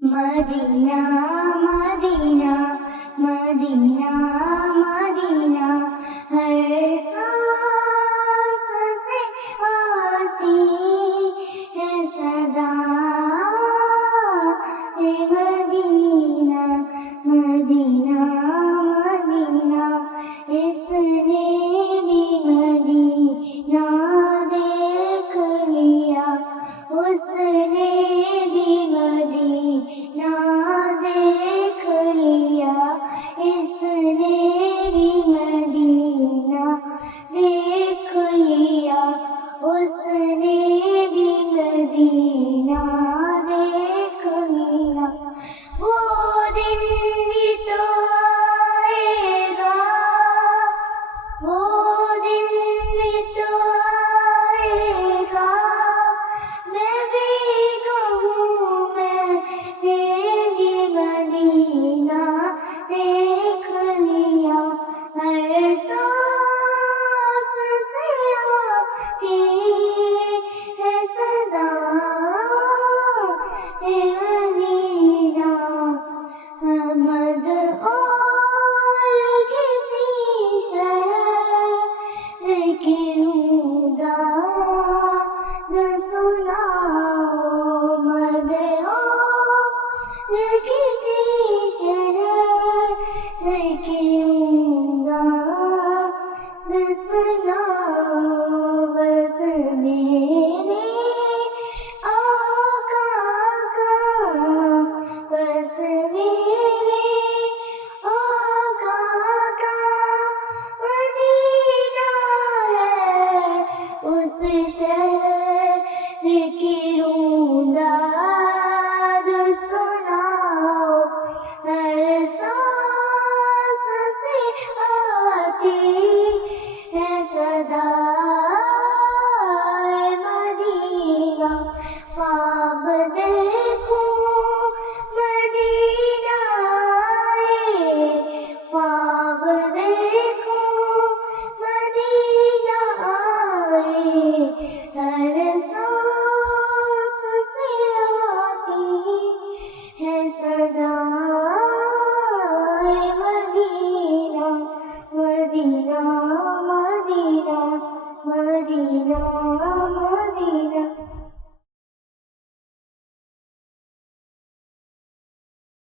مدینہ مدینہ مدینہ مدینہ ہر سانس سے آتی ہے صدا ہے مدینہ مدینہ مدینہ اس نے بھی مدینہ دیکھ لیا اس نے بھی مدینہ دیکھ لیا اس نے بھی مدینہ دیکھ لیا اس نے بھی مدینہ دیکھ لیا وہ دن بھی تو آئے گا وہ دن بھی تو آئے گا میں بھی کہوں میں نے بھی مدینہ دیکھ لیا ہر سانس سے آتی ہے صدا ہے مدینہ حمد اور کسی شہر کی رودا نہ سناؤ مد اور کسی شہر کی رودا نہ سناؤ بس میرے آقا کا بس میرے آقا کا مدینہ ہے اس شہر کی روداد